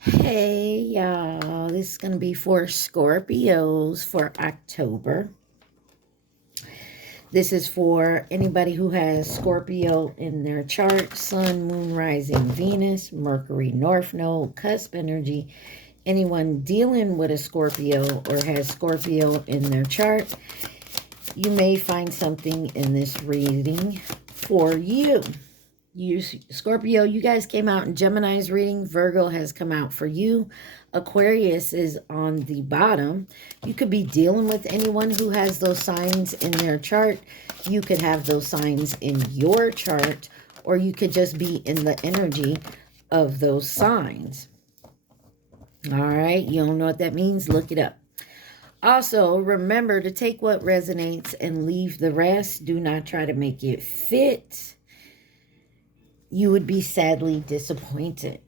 Hey y'all, this is going to be for Scorpios for October. This is for anybody who has Scorpio in their chart, Sun, Moon, Rising, Venus, Mercury, North Node, Cusp energy. Anyone dealing with a Scorpio or has Scorpio in their chart, you may find something in this reading for you. Scorpio, you guys came out in Gemini's reading. Virgo has come out for you. Aquarius is on the bottom. You could be dealing with anyone who has those signs in their chart. You could have those signs in your chart, or you could just be in the energy of those signs. All right, you don't know what that means? Look it up. Also, remember to take what resonates and leave the rest. Do not try to make it fit. You would be sadly disappointed.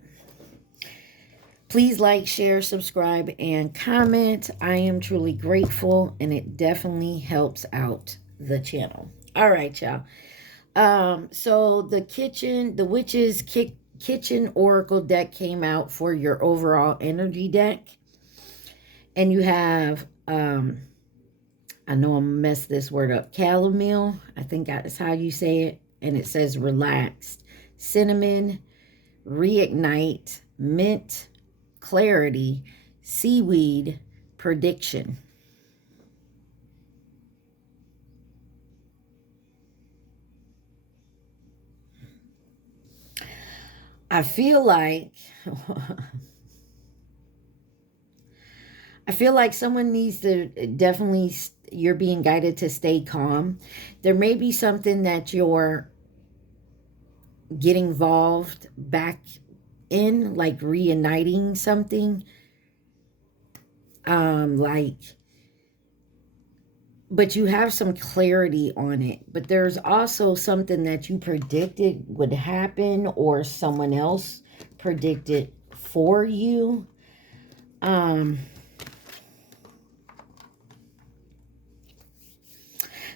Please like, share, subscribe, and comment. I am truly grateful, and it definitely helps out the channel. All right, y'all. So the Witch's Kitchen Oracle deck came out for your overall energy deck. And you have, I know I'm messed this word up, chamomile. I think that's how you say it. And it says relaxed. Cinnamon, reignite, mint, clarity, seaweed, prediction. I feel like someone needs to definitely, you're being guided to stay calm. There may be something that you're getting involved back in, like reuniting something, but you have some clarity on it. But there's also something that you predicted would happen, or someone else predicted for you.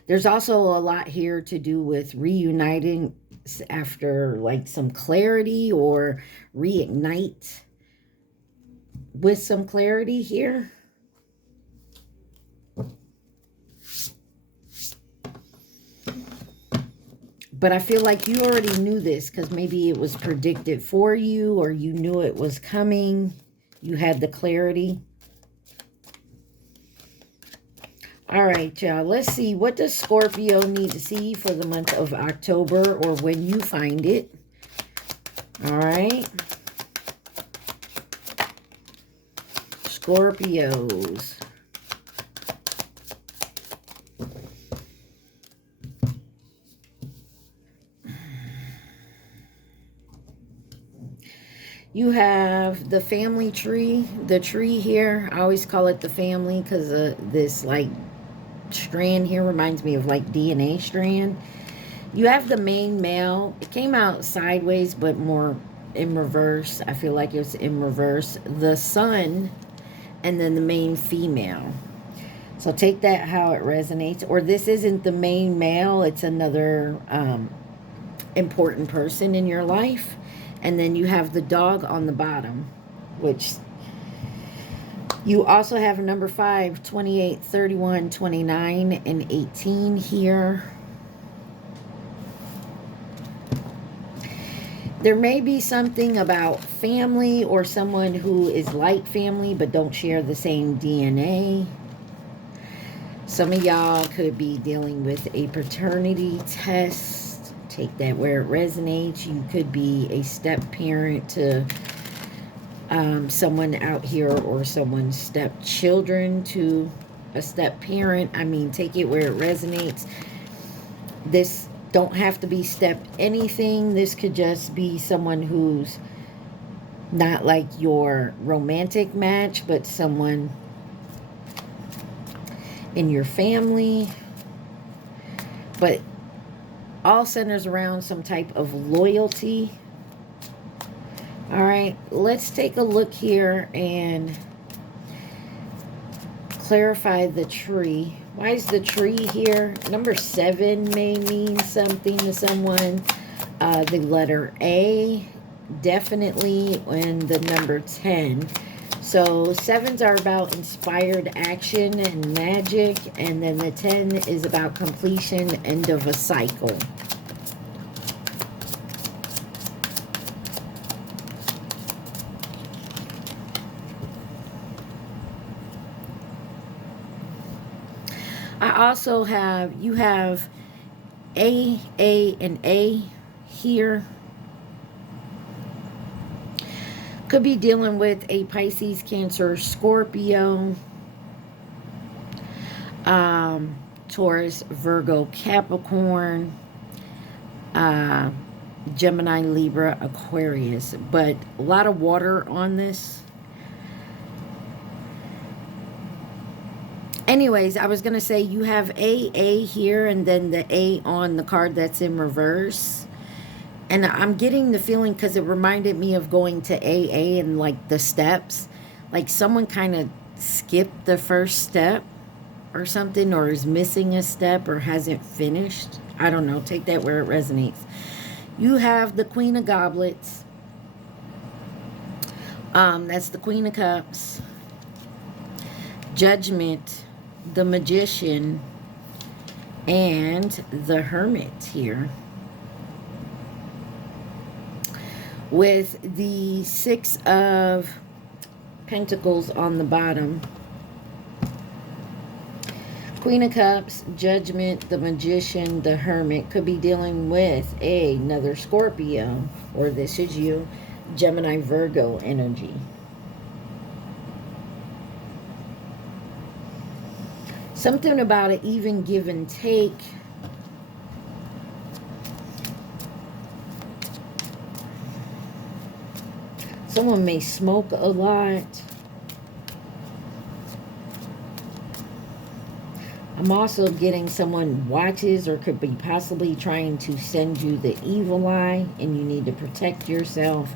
There's also a lot here to do with reuniting after like some clarity, or reignite with some clarity here. But I feel like you already knew this, because maybe it was predicted for you, or you knew it was coming. You had the clarity. All right, y'all. Let's see. What does Scorpio need to see for the month of October, or when you find it? All right. Scorpios. You have the family tree. The tree here, I always call it the family because this like strand here reminds me of like DNA strand. You have the main male. It came out sideways, but more in reverse. I feel like it's in reverse. The sun, and then the main female. So take that how it resonates. Or this isn't the main male. It's another important person in your life. And then you have the dog on the bottom, which you also have number 5, 28, 31, 29, and 18 here. There may be something about family, or someone who is like family but don't share the same DNA. Some of y'all could be dealing with a paternity test. Take that where it resonates. You could be a step parent to someone out here, or someone's stepchildren to a step parent. I mean, take it where it resonates. This don't have to be step anything. This could just be someone who's not like your romantic match, but someone in your family. But all centers around some type of loyalty. All right, let's take a look here and clarify the tree. Why is the tree here? Number 7 may mean something to someone. The letter A definitely in the number 10. So 7s are about inspired action and magic, and then the 10 is about completion, end of a cycle. I also have, you have A, and A here. Could be dealing with a Pisces, Cancer, Scorpio, Taurus, Virgo, Capricorn, Gemini, Libra, Aquarius. But a lot of water on this. Anyways, I was going to say you have A here and then the A on the card that's in reverse. And I'm getting the feeling, because it reminded me of going to AA and like the steps. Like someone kind of skipped the first step or something, or is missing a step or hasn't finished. I don't know. Take that where it resonates. You have the Queen of Goblets. That's the Queen of Cups. Judgment, the Magician, and the Hermit here. With the 6 of Pentacles on the bottom. Queen of Cups, Judgment, the Magician, the Hermit. Could be dealing with another Scorpio, or this is you, Gemini, Virgo energy. Something about an even give and take. Someone may smoke a lot. I'm also getting someone watches or could be possibly trying to send you the evil eye, and you need to protect yourself.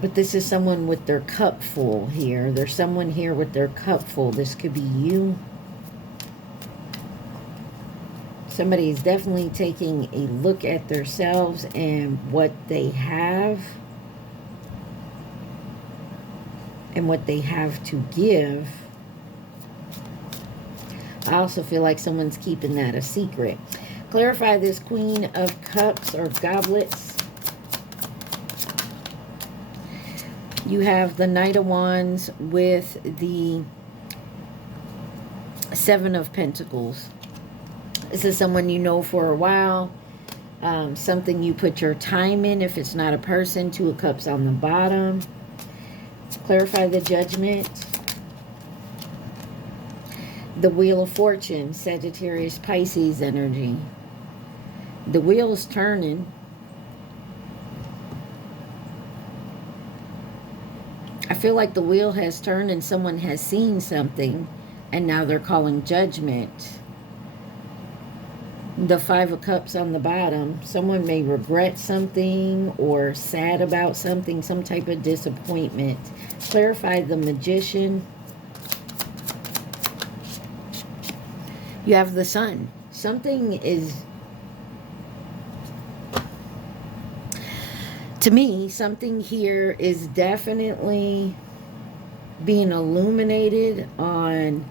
But this is someone with their cup full here. There's someone here with their cup full. This could be you. Somebody is definitely taking a look at themselves and what they have. And what they have to give. I also feel like someone's keeping that a secret. Clarify this Queen of Cups or Goblets. You have the Knight of Wands with the 7 of Pentacles. This is someone you know for a while. Something you put your time in. If it's not a person, 2 of Cups on the bottom. Clarify the Judgment. The Wheel of Fortune, Sagittarius, Pisces energy. The wheel is turning. I feel like the wheel has turned and someone has seen something and now they're calling judgment. The 5 of Cups on the bottom. Someone may regret something or sad about something, some type of disappointment. Clarify the Magician. You have the Sun. Something is, to me, something here is definitely being illuminated on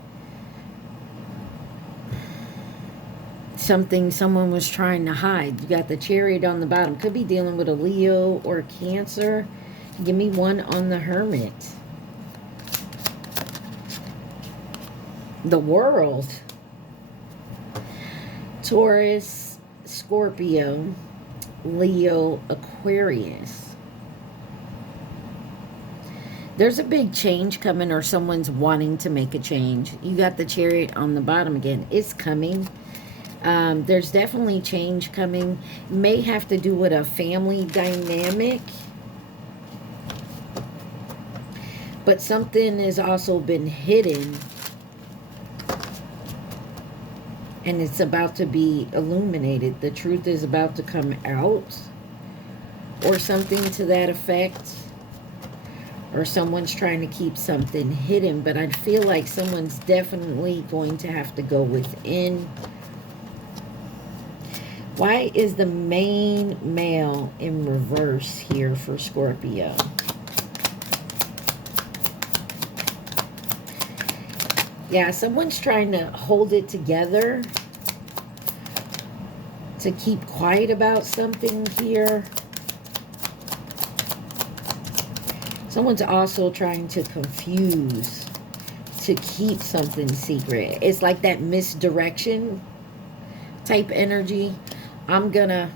something someone was trying to hide. You got the Chariot on the bottom. Could be dealing with a Leo or Cancer. Give me one on the Hermit. The World. Taurus, Scorpio, Leo, Aquarius. There's a big change coming, or someone's wanting to make a change. You got the Chariot on the bottom again. It's coming. There's definitely change coming. May have to do with a family dynamic. But something has also been hidden. And it's about to be illuminated. The truth is about to come out. Or something to that effect. Or someone's trying to keep something hidden. But I feel like someone's definitely going to have to go within. Why is the main male in reverse here for Scorpio? Yeah, someone's trying to hold it together to keep quiet about something here. Someone's also trying to confuse, to keep something secret. It's like that misdirection type energy. I'm gonna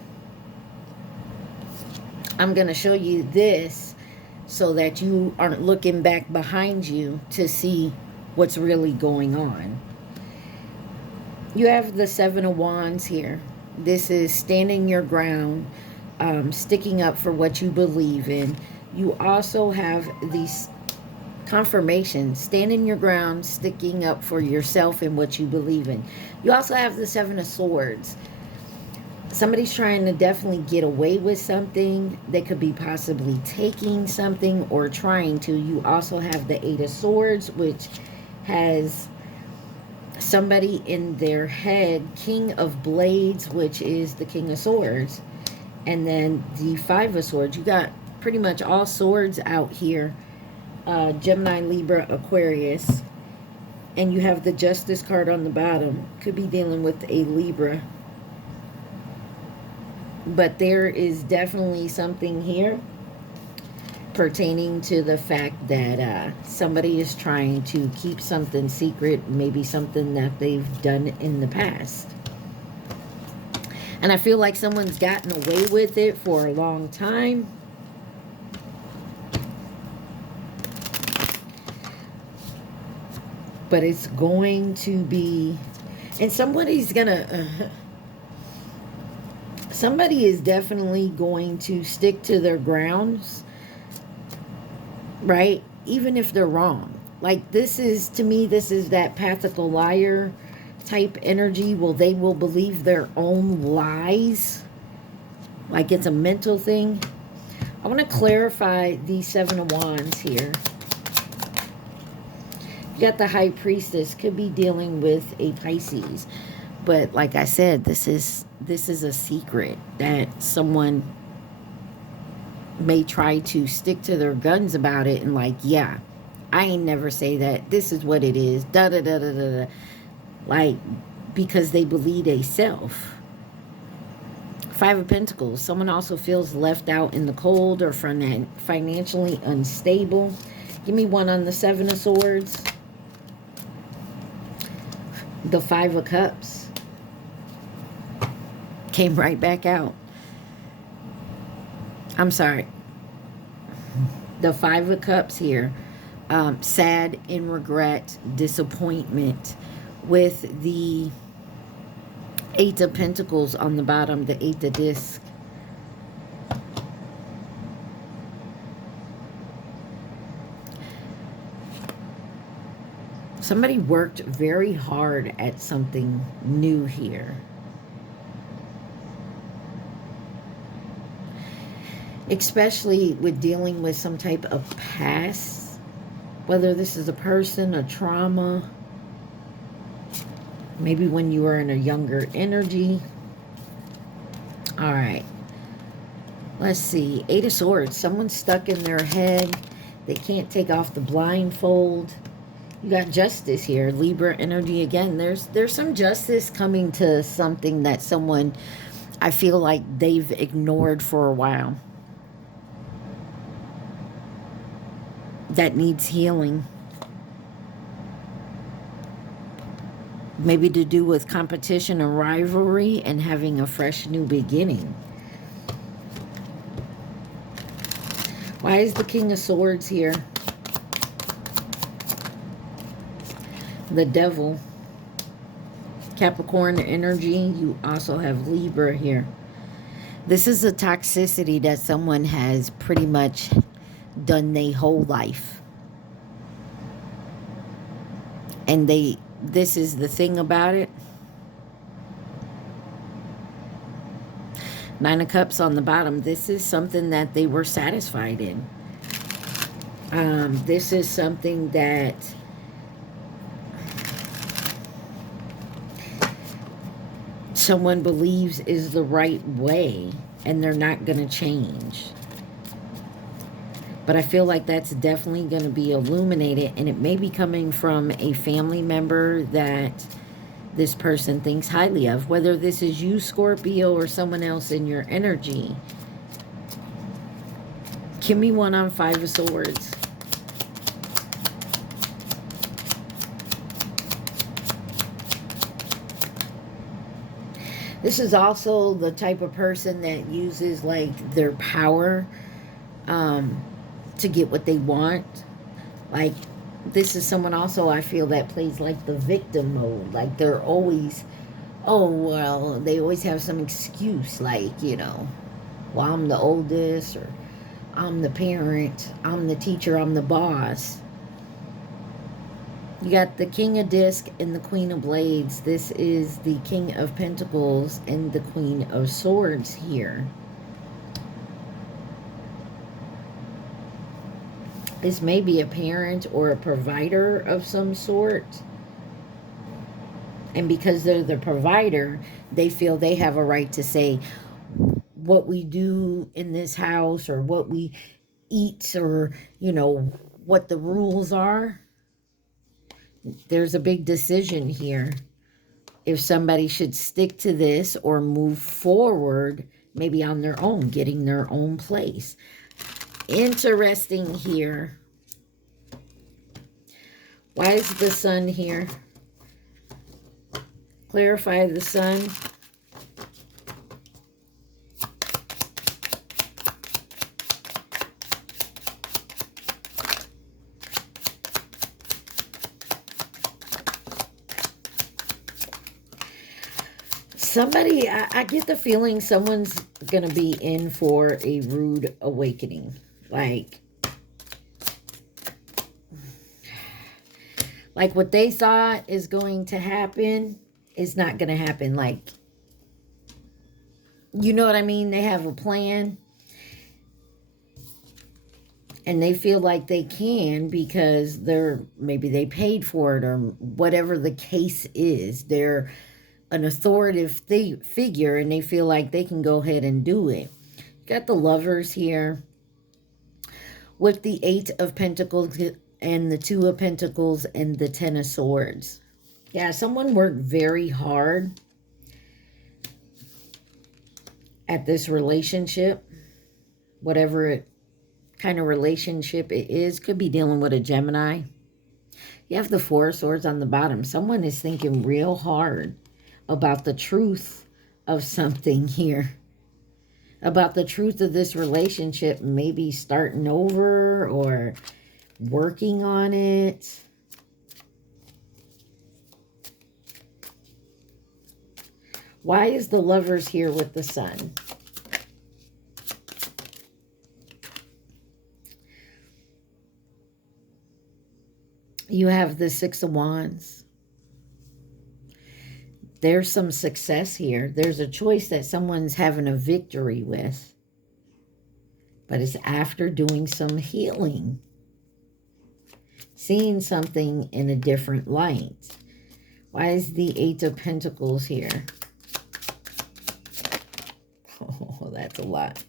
show you this so that you aren't looking back behind you to see what's really going on. You have the Seven of Wands here. This is standing your ground, sticking up for what you believe in. You also have these confirmation, standing your ground, sticking up for yourself and what you believe in. You also have the Seven of Swords. Somebody's trying to definitely get away with something. They could be possibly taking something or trying to. You also have the Eight of Swords, which has somebody in their head. King of Blades, which is the King of Swords. And then the Five of Swords. You got pretty much all swords out here. Gemini, Libra, Aquarius. And you have the Justice card on the bottom. Could be dealing with a Libra. But there is definitely something here pertaining to the fact that somebody is trying to keep something secret, maybe something that they've done in the past. And I feel like someone's gotten away with it for a long time. But it's going to be, and somebody's gonna, somebody is definitely going to stick to their grounds, right? Even if they're wrong. Like this is, to me, this is that pathical liar type energy. Well, they will believe their own lies. Like it's a mental thing. I want to clarify the Seven of Wands here. You got the High Priestess, could be dealing with a Pisces. But like I said, this is a secret that someone may try to stick to their guns about it and like, yeah, I ain't never say that. This is what it is. Da da da da da da. Like, because they believe they self. Five of Pentacles. Someone also feels left out in the cold or financially unstable. Give me one on the Seven of Swords. The Five of Cups. Came right back out. I'm sorry. The Five of Cups here. Sad, in regret, disappointment. With the Eight of Pentacles on the bottom, the Eight of Discs. Somebody worked very hard at something new here. Especially with dealing with some type of past. Whether this is a person, a trauma. Maybe when you were in a younger energy. Alright. Let's see. Eight of Swords. Someone's stuck in their head. They can't take off the blindfold. You got Justice here. Libra energy again. There's some justice coming to something that someone, I feel like they've ignored for a while. That needs healing. Maybe to do with competition and rivalry and having a fresh new beginning. Why is the King of Swords here? The Devil. Capricorn energy. You also have Libra here. This is a toxicity that someone has pretty much done their whole life. And this is the thing about it. Nine of Cups on the bottom. This is something that they were satisfied in. This is something that someone believes is the right way, and they're not going to change. But I feel like that's definitely going to be illuminated, and it may be coming from a family member that this person thinks highly of, whether this is you, Scorpio, or someone else in your energy. Give me one on Five of Swords. This is also the type of person that uses like their power to get what they want. Like, this is someone also I feel that plays like the victim mode. Like, they're always, oh, well, they always have some excuse. Like, you know, well, I'm the oldest, or I'm the parent, I'm the teacher, I'm the boss. You got the King of Discs and the Queen of Blades. This is the King of Pentacles and the Queen of Swords here. This may be a parent or a provider of some sort. And because they're the provider, they feel they have a right to say what we do in this house, or what we eat, or, you know, what the rules are. There's a big decision here. If somebody should stick to this or move forward, maybe on their own, getting their own place. Interesting here. Why is the Sun here? Clarify the Sun. Somebody, I get the feeling someone's going to be in for a rude awakening. Like what they thought is going to happen is not going to happen. Like, you know what I mean? They have a plan, and they feel like they can because maybe they paid for it, or whatever the case is. They're an authoritative figure, and they feel like they can go ahead and do it. Got the Lovers here with the Eight of Pentacles and the Two of Pentacles and the Ten of Swords. Yeah, someone worked very hard at this relationship, whatever kind of relationship it is. Could be dealing with a Gemini. You have the Four of Swords on the bottom. Someone is thinking real hard about the truth of something here. About the truth of this relationship, maybe starting over or working on it. Why is the Lovers here with the Sun? You have the Six of Wands. There's some success here. There's a choice that someone's having a victory with. But it's after doing some healing. Seeing something in a different light. Why is the Eight of Pentacles here? Oh, that's a lot.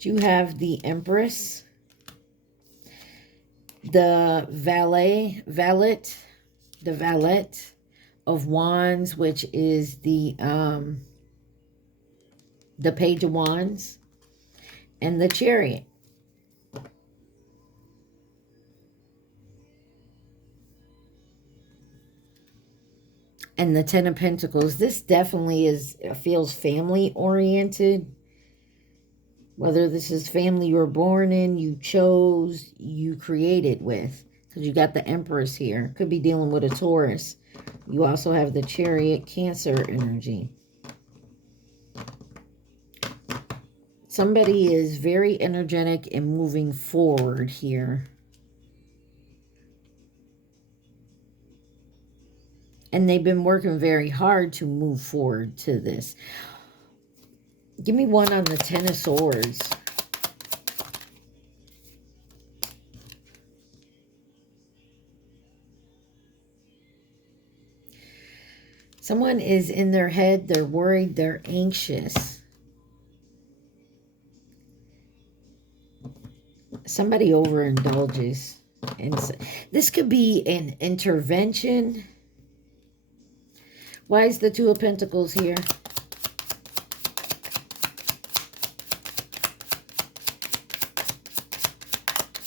You have the Empress. The Valet of Wands, which is the Page of Wands, and the Chariot. And the Ten of Pentacles. This definitely feels family oriented. Whether this is family you were born in, you chose, you created with. Because you got the Empress here. Could be dealing with a Taurus. You also have the Chariot, Cancer energy. Somebody is very energetic and moving forward here. And they've been working very hard to move forward to this. Give me one on the Ten of Swords. Someone is in their head. They're worried. They're anxious. Somebody overindulges. And this could be an intervention. Why is the Two of Pentacles here?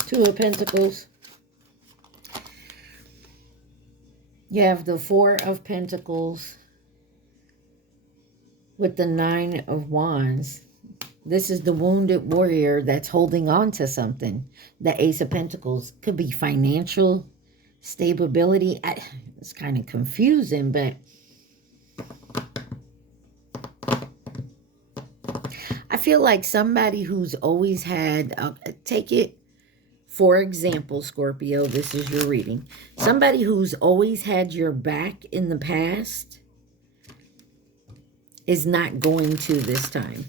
Two of Pentacles. You have the Four of Pentacles with the Nine of Wands. This is the wounded warrior that's holding on to something. The Ace of Pentacles could be financial stability. It's kind of confusing, but I feel like somebody who's always had, take it, for example, Scorpio, this is your reading. Somebody who's always had your back in the past is not going to this time.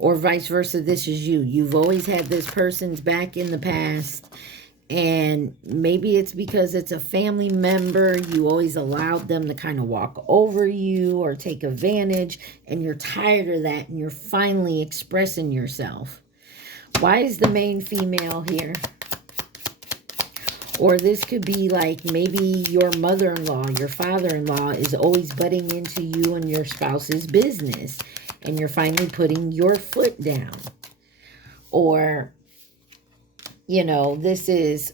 Or vice versa, this is you. You've always had this person's back in the past. And maybe it's because it's a family member. You always allowed them to kind of walk over you or take advantage. And you're tired of that. And you're finally expressing yourself. Why is the main female here? Or this could be like maybe your mother-in-law, your father-in-law is always butting into you and your spouse's business. And you're finally putting your foot down. Or, you know, this is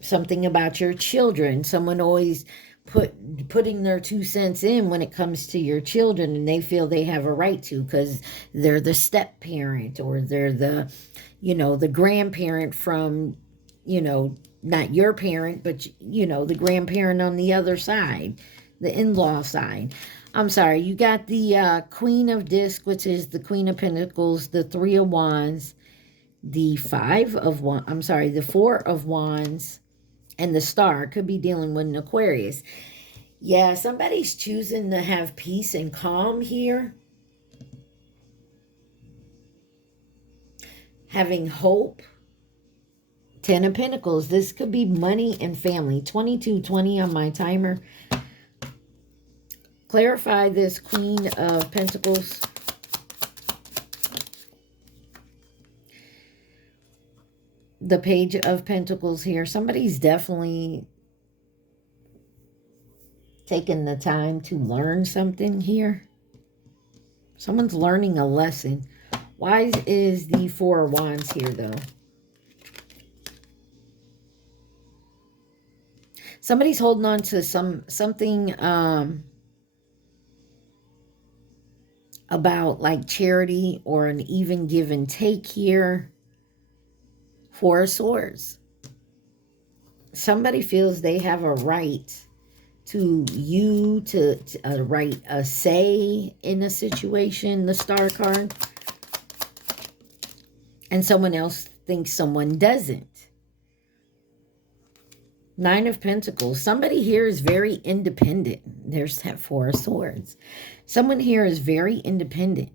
something about your children. Someone always putting their 2 cents in when it comes to your children. And they feel they have a right to because they're the step parent. Or they're the, you know, the grandparent from, you know, not your parent, but, you know, the grandparent on the other side. The in-law side. I'm sorry, you got the Queen of Discs, which is the Queen of Pentacles, the Three of Wands, the the Four of Wands, and the Star. Could be dealing with an Aquarius. Yeah, somebody's choosing to have peace and calm here. Having hope. Ten of Pentacles. This could be money and family. 2220 on my timer. Clarify this Queen of Pentacles. The Page of Pentacles here. Somebody's definitely taking the time to learn something here. Someone's learning a lesson. Why is the Four of Wands here, though? Somebody's holding on to something about like charity or an even give and take here. Four of Swords. Somebody feels they have a right to you, to write a say in a situation, the Star card. And someone else thinks someone doesn't. Nine of Pentacles. Somebody here is very independent. There's that Four of Swords. Someone here is very independent.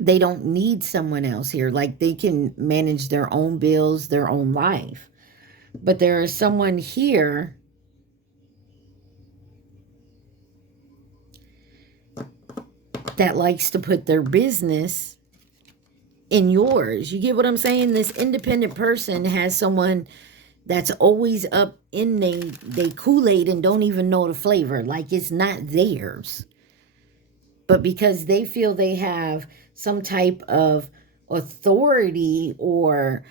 They don't need someone else here. Like they can manage their own bills, their own life. But there is someone here that likes to put their business in yours. You get what I'm saying? This independent person has someone that's always up in they Kool-Aid and don't even know the flavor. Like it's not theirs. But because they feel they have some type of authority or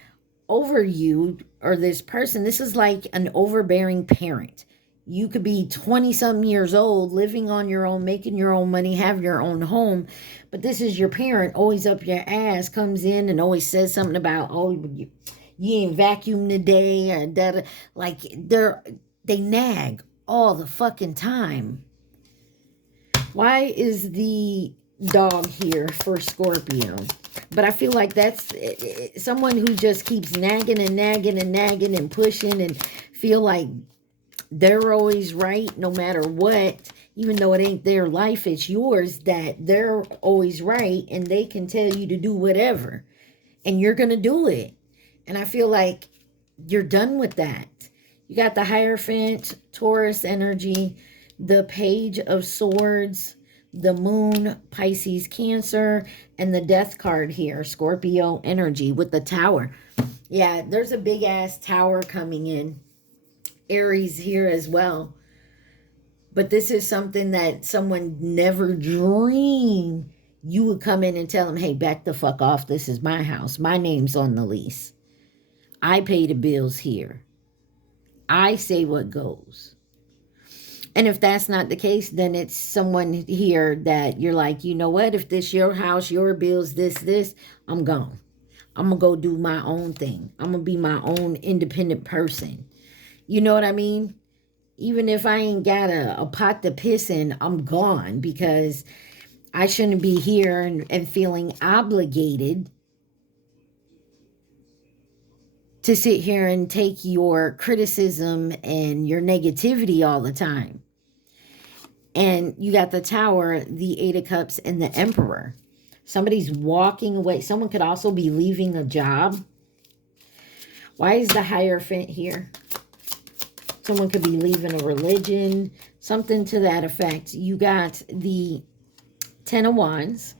over you or this person, this is like an overbearing parent. You could be 20-something years old, living on your own, making your own money, have your own home. But this is your parent, always up your ass, comes in and always says something about, oh, you ain't vacuumed today. Or that. Like, they nag all the fucking time. Why is the dog here for Scorpio? But I feel like that's someone who just keeps nagging and nagging and nagging and pushing and feel like they're always right no matter what, even though it ain't their life, it's yours, that they're always right and they can tell you to do whatever and you're going to do it. And I feel like you're done with that. You got the Hierophant, Taurus energy, the Page of Swords, the Moon, Pisces, Cancer, and the Death card here, Scorpio energy with the Tower. Yeah, there's a big ass tower coming in. Aries here as well. But this is something that someone never dreamed you would come in and tell them, hey, back the fuck off. This is my house. My name's on the lease. I pay the bills here. I say what goes. And if that's not the case, then it's someone here that you're like, you know what? If this your house, your bills, this, I'm gone. I'm going to go do my own thing. I'm going to be my own independent person. You know what I mean? Even if I ain't got a pot to piss in, I'm gone because I shouldn't be here and feeling obligated to sit here and take your criticism and your negativity all the time. And you got the Tower, the Eight of Cups, and the Emperor. Somebody's walking away. Someone could also be leaving a job. Why is the Hierophant here? Someone could be leaving a religion, something to that effect. You got the Ten of Wands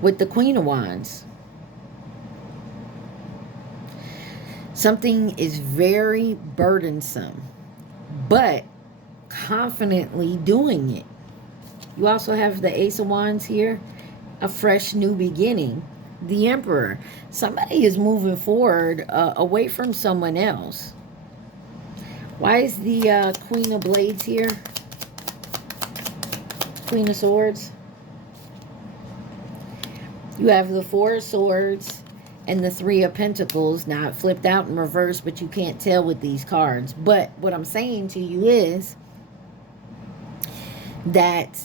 with the Queen of Wands. Something is very burdensome, but confidently doing it. You also have the Ace of Wands here, a fresh new beginning. The Emperor. Somebody is moving forward away from someone else. Why is the Queen of Blades here? Queen of Swords. You have the Four of Swords and the Three of Pentacles. Now it flipped out in reverse, but you can't tell with these cards. But what I'm saying to you is that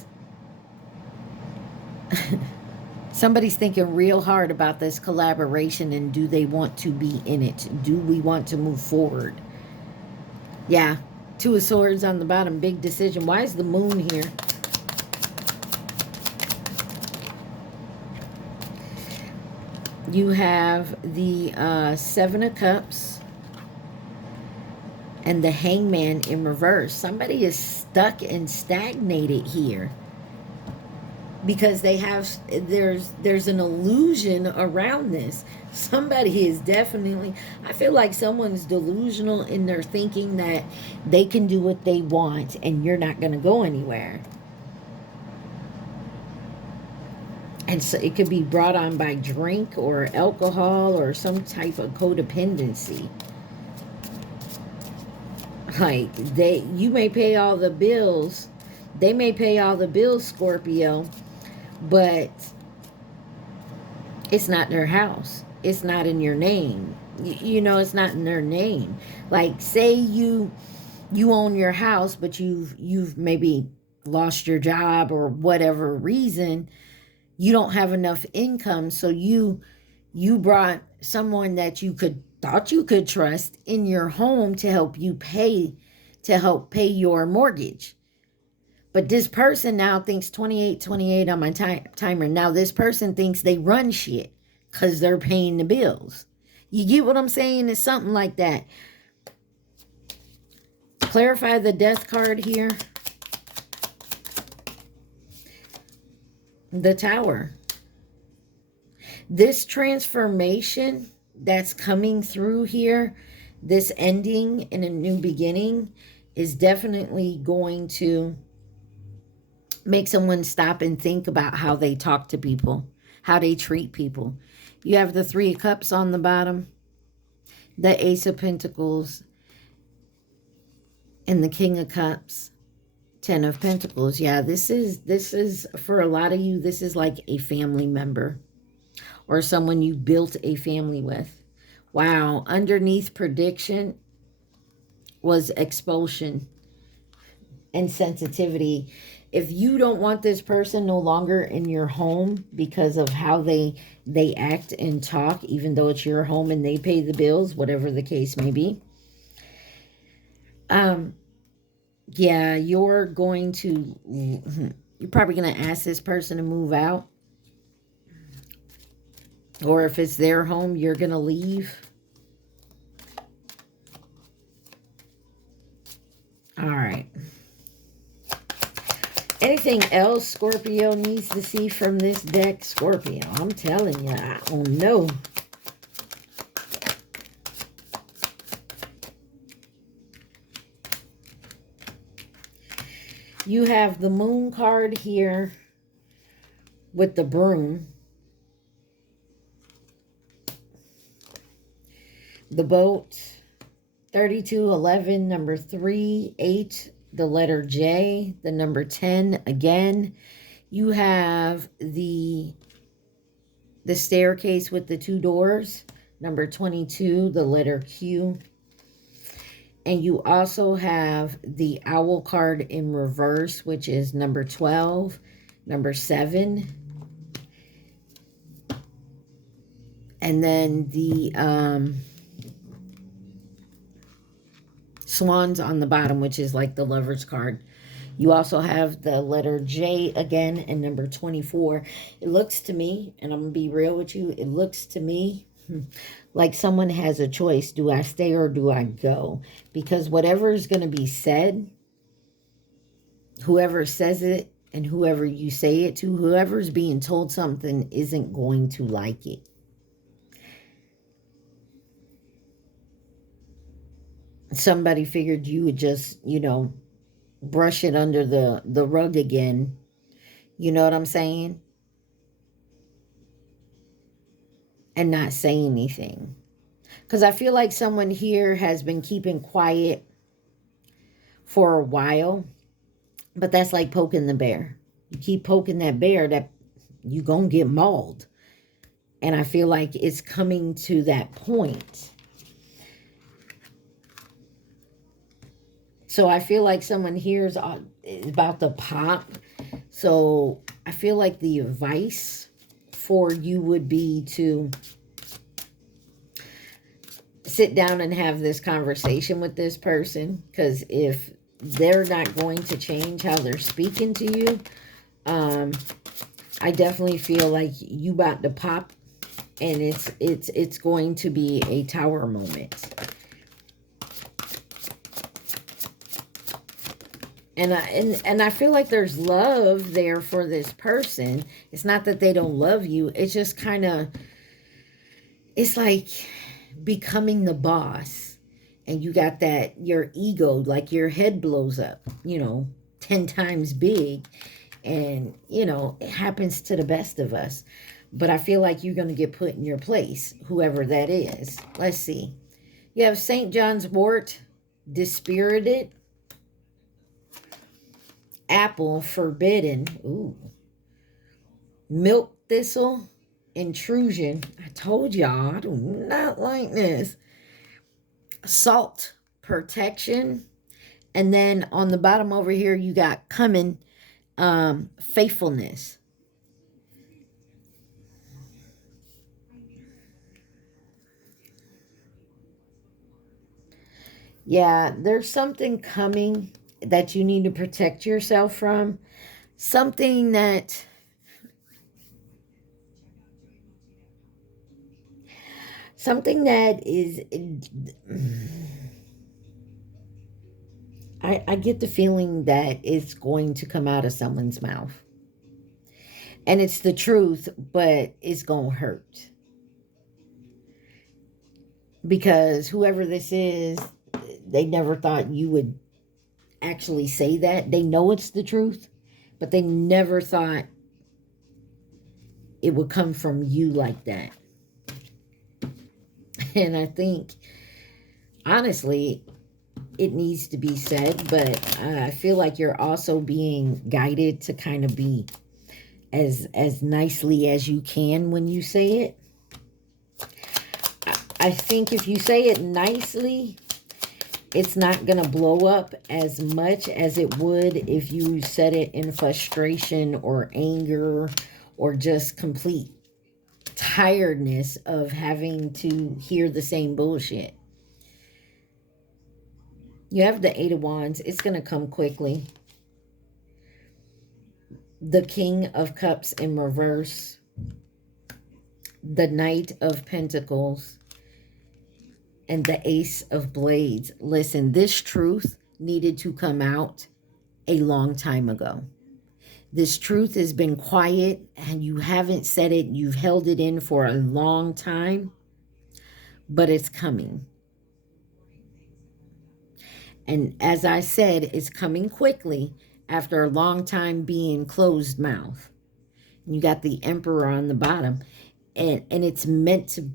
somebody's thinking real hard about this collaboration, and do they want to be in it? Do we want to move forward? Yeah. Two of Swords on the bottom. Big decision. Why is the Moon here? You have the Seven of Cups and the Hangman in reverse. Somebody is stuck and stagnated here. Because they have, there's an illusion around this. Somebody is definitely, I feel like someone's delusional in their thinking that they can do what they want and you're not going to go anywhere. And so it could be brought on by drink or alcohol or some type of codependency. Like, you may pay all the bills. They may pay all the bills, Scorpio. But it's not their house. It's not in your name. You know, it's not in their name. Like, say you own your house, but you've maybe lost your job or whatever reason. You don't have enough income, so you brought someone that thought you could trust in your home to help pay your mortgage. But this person now thinks 28 on my timer. Now this person thinks they run shit because they're paying the bills. You get what I'm saying? It's something like that. Clarify the Death card here. The Tower. This transformation that's coming through here, this ending and a new beginning, is definitely going to make someone stop and think about how they talk to people, how they treat people. You have the Three of Cups on the bottom, the Ace of Pentacles, and the King of Cups, Ten of Pentacles. Yeah, this is for a lot of you, this is like a family member or someone you built a family with. Wow, underneath prediction was expulsion and sensitivity. If you don't want this person no longer in your home because of how they act and talk, even though it's your home and they pay the bills, whatever the case may be, yeah, you're probably going to ask this person to move out. Or if it's their home, you're going to leave. All right. Anything else Scorpio needs to see from this deck? Scorpio, I'm telling you, I don't know. You have the moon card here with the broom. The boat, 3211, number 3, 8, the letter J, the number 10 again. You have the staircase with the 2 doors, number 22, the letter Q. And you also have the owl card in reverse, which is number 12, number 7. And then the swans on the bottom, which is like the lover's card. You also have the letter J again and number 24. It looks to me, and I'm going to be real with you, it looks to me like someone has a choice. Do I stay or do I go? Because whatever is going to be said, whoever says it and whoever you say it to, whoever's being told something isn't going to like it. Somebody figured you would just, you know, brush it under the rug again. You know what I'm saying? And not say anything. Because I feel like someone here has been keeping quiet for a while. But that's like poking the bear. You keep poking that bear, that you're going to get mauled. And I feel like it's coming to that point. So I feel like someone here is about to pop. So I feel like the advice for you would be to sit down and have this conversation with this person. Because if they're not going to change how they're speaking to you, I definitely feel like you about to pop. And it's going to be a tower moment. And I feel like there's love there for this person. It's not that they don't love you. It's just kind of, it's like becoming the boss. And you got that, your ego, like your head blows up, you know, 10 times big. And, you know, it happens to the best of us. But I feel like you're going to get put in your place, whoever that is. Let's see. You have St. John's wort, dispirited. Apple, forbidden. Ooh. Milk thistle, intrusion. I told y'all, I do not like this. Salt, protection. And then on the bottom over here, you got coming, faithfulness. Yeah, there's something coming that you need to protect yourself from. Something that is, I get the feeling that it's going to come out of someone's mouth. And it's the truth, but it's going to hurt. Because whoever this is, they never thought you would actually say that. They know it's the truth, but they never thought it would come from you like that. And I think, honestly, it needs to be said, but I feel like you're also being guided to kind of be as nicely as you can when you say it. I think if you say it nicely, it's not going to blow up as much as it would if you said it in frustration or anger or just complete tiredness of having to hear the same bullshit. You have the 8 of Wands. It's going to come quickly. The King of Cups in reverse. The Knight of Pentacles. And the Ace of Blades. Listen, this truth needed to come out a long time ago. This truth has been quiet and you haven't said it. You've held it in for a long time, but it's coming. And as I said, it's coming quickly after a long time being closed mouth. You got the emperor on the bottom, and it's meant to.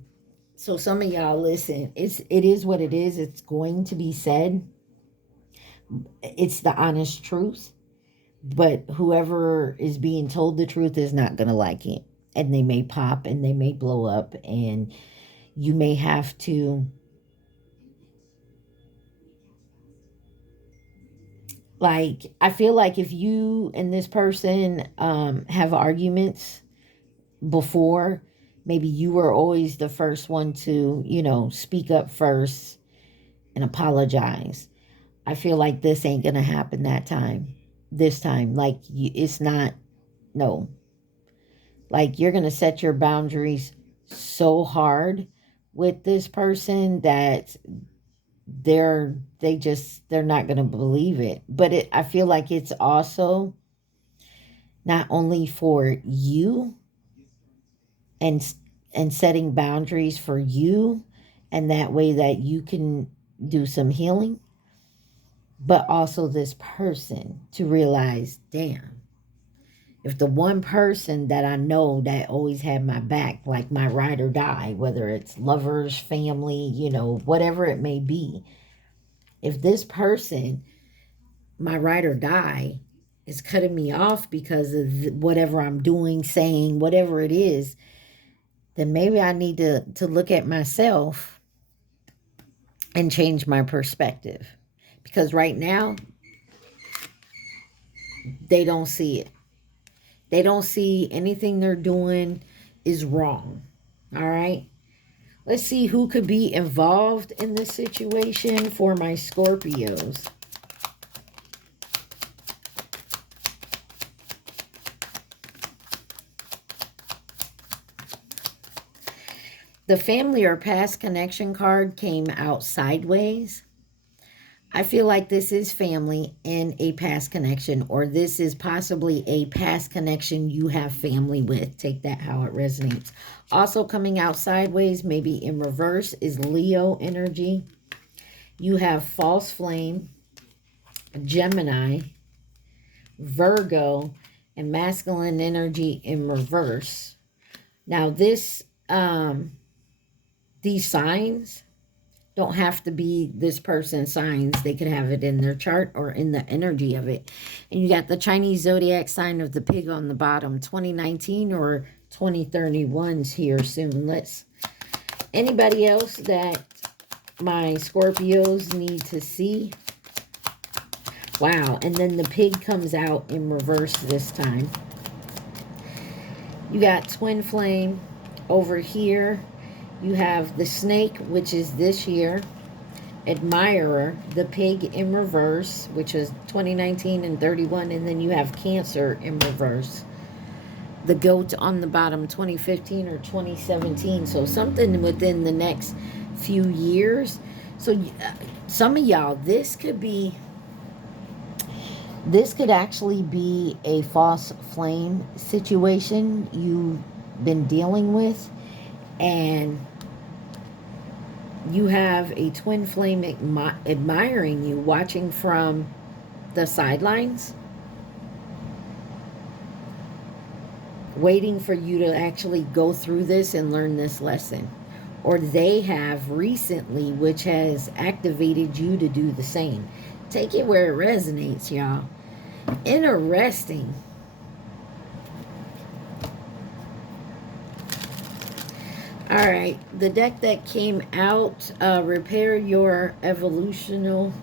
So some of y'all listen, it is what it is. It's going to be said. It's the honest truth. But whoever is being told the truth is not going to like it. And they may pop and they may blow up, and you may have to like, I feel like if you and this person have arguments before, maybe you were always the first one to, speak up first and apologize. I feel like this ain't going to happen this time. Like, it's not, no. Like, you're going to set your boundaries so hard with this person that they're not going to believe it. But I feel like it's also not only for you and setting boundaries for you, and that way that you can do some healing, but also this person to realize, damn, if the one person that I know that always had my back, like my ride or die, whether it's lovers, family, whatever it may be, if this person, my ride or die, is cutting me off because of whatever I'm doing, saying, whatever it is, then maybe I need to look at myself and change my perspective. Because right now, they don't see it. They don't see anything they're doing is wrong. All right? Let's see who could be involved in this situation for my Scorpios. The family or past connection card came out sideways. I feel like this is family and a past connection, or this is possibly a past connection you have family with. Take that how it resonates. Also coming out sideways, maybe in reverse, is Leo energy. You have false flame, Gemini, Virgo, and masculine energy in reverse. Now these signs don't have to be this person's signs. They could have it in their chart or in the energy of it. And you got the Chinese zodiac sign of the pig on the bottom. 2019 or 2031's here soon. Anybody else that my Scorpios need to see? Wow. And then the pig comes out in reverse this time. You got twin flame over here. You have the snake, which is this year. Admirer, the pig in reverse, which is 2019 and 31. And then you have Cancer in reverse. The goat on the bottom, 2015 or 2017. So something within the next few years. So some of y'all, this could actually be a false flame situation you've been dealing with. And you have a twin flame admiring you, watching from the sidelines, waiting for you to actually go through this and learn this lesson. Or they have recently, which has activated you to do the same. Take it where it resonates, y'all. Interesting. All right, the deck that came out, Repair Your Evolution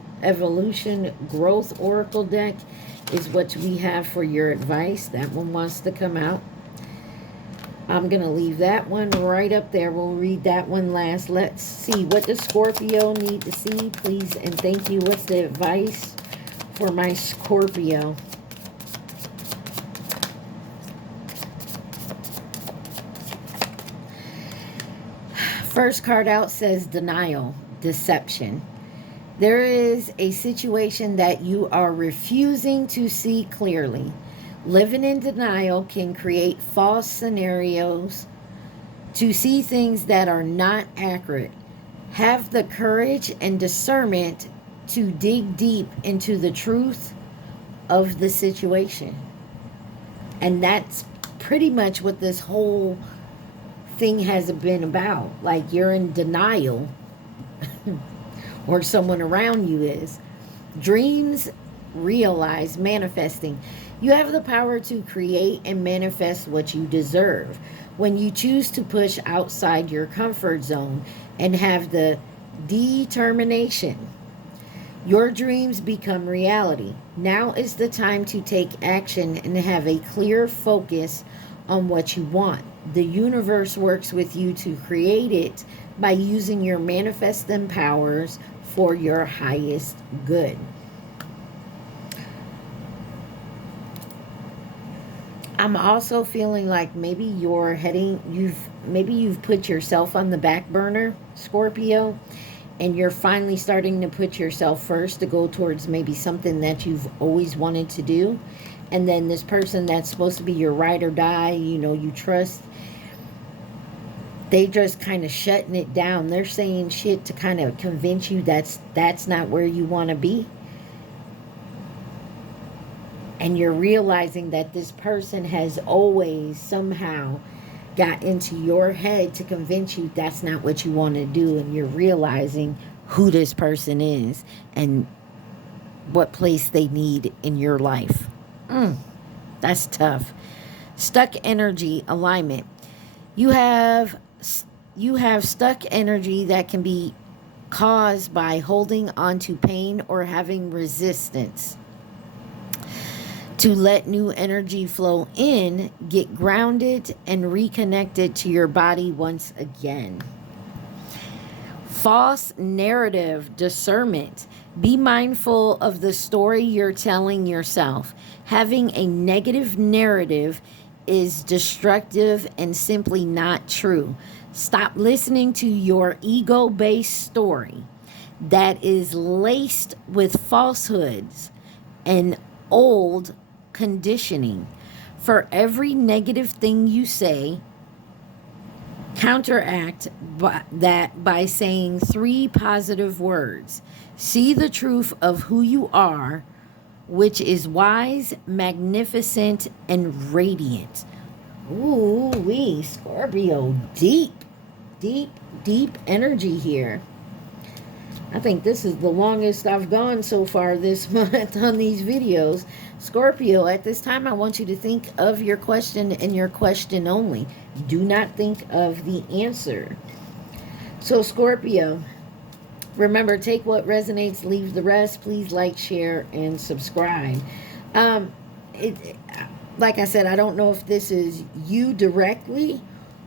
Growth Oracle deck, is what we have for your advice. That one wants to come out. I'm going to leave that one right up there. We'll read that one last. Let's see. What does Scorpio need to see, please? And thank you. What's the advice for my Scorpio? First card out says denial, deception. There is a situation that you are refusing to see clearly. Living in denial can create false scenarios to see things that are not accurate. Have the courage and discernment to dig deep into the truth of the situation. And that's pretty much what this whole thing has been about. Like, you're in denial, or someone around you is. Dreams, realize, manifesting. You have the power to create and manifest what you deserve when you choose to push outside your comfort zone and have the determination. Your dreams become reality. Now is the time to take action and have a clear focus on what you want. The universe works with you to create it by using your manifesting powers for your highest good. I'm also feeling like maybe you've put yourself on the back burner, Scorpio, and you're finally starting to put yourself first to go towards maybe something that you've always wanted to do. And then this person that's supposed to be your ride or die, you trust, they just kind of shutting it down. They're saying shit to kind of convince you that's not where you want to be. And you're realizing that this person has always somehow got into your head to convince you that's not what you want to do. And you're realizing who this person is and what place they need in your life. That's tough. Stuck energy alignment. You have stuck energy that can be caused by holding on to pain or having resistance. To let new energy flow in, get grounded and reconnected to your body once again. False narrative discernment. Be mindful of the story you're telling yourself. Having a negative narrative is destructive and simply not true. Stop listening to your ego-based story that is laced with falsehoods and old conditioning. For every negative thing you say, counteract that by saying 3 positive words. See the truth of who you are, which is wise, magnificent, and radiant. Ooh, wee, Scorpio, deep energy here. I think this is the longest I've gone so far this month on these videos. Scorpio, at this time, I want you to think of your question and your question only. Do not think of the answer. So, Scorpio, remember, take what resonates, leave the rest. Please like, share, and subscribe. Like I said, I don't know if this is you directly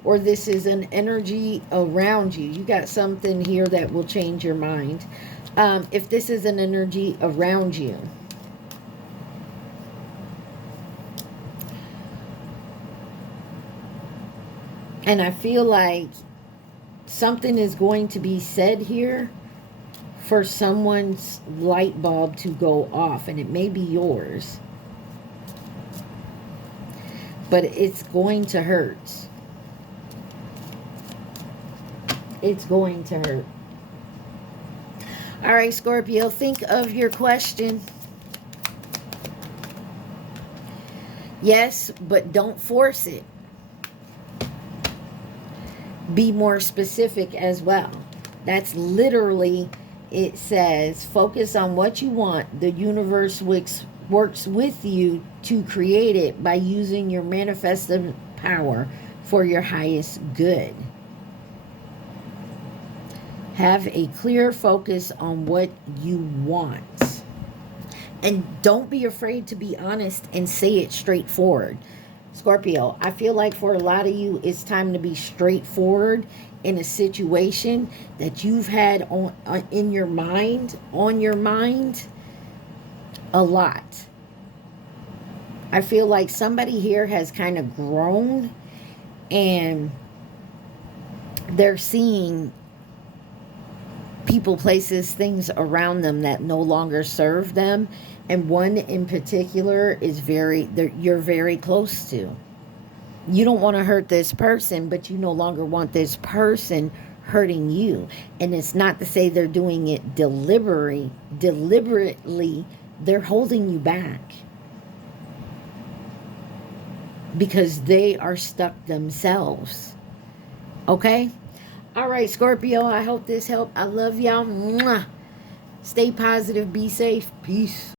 or this is an energy around you. You got something here that will change your mind. If this is an energy around you. And I feel like something is going to be said here for someone's light bulb to go off. And it may be yours. But it's going to hurt. It's going to hurt. All right, Scorpio, think of your question. Yes, but don't force it. Be more specific as well. That's literally, it says, focus on what you want. The universe works with you to create it by using your manifesting power for your highest good. Have a clear focus on what you want. And don't be afraid to be honest and say it straightforward. Scorpio, I feel like for a lot of you, it's time to be straightforward in a situation that you've had on your mind a lot. I feel like somebody here has kind of grown and they're seeing people, places, things around them that no longer serve them. And one in particular is you're very close to. You don't want to hurt this person, but you no longer want this person hurting you. And it's not to say they're doing it deliberately. They're holding you back because they are stuck themselves. Okay? All right, Scorpio, I hope this helped. I love y'all. Mwah. Stay positive. Be safe. Peace.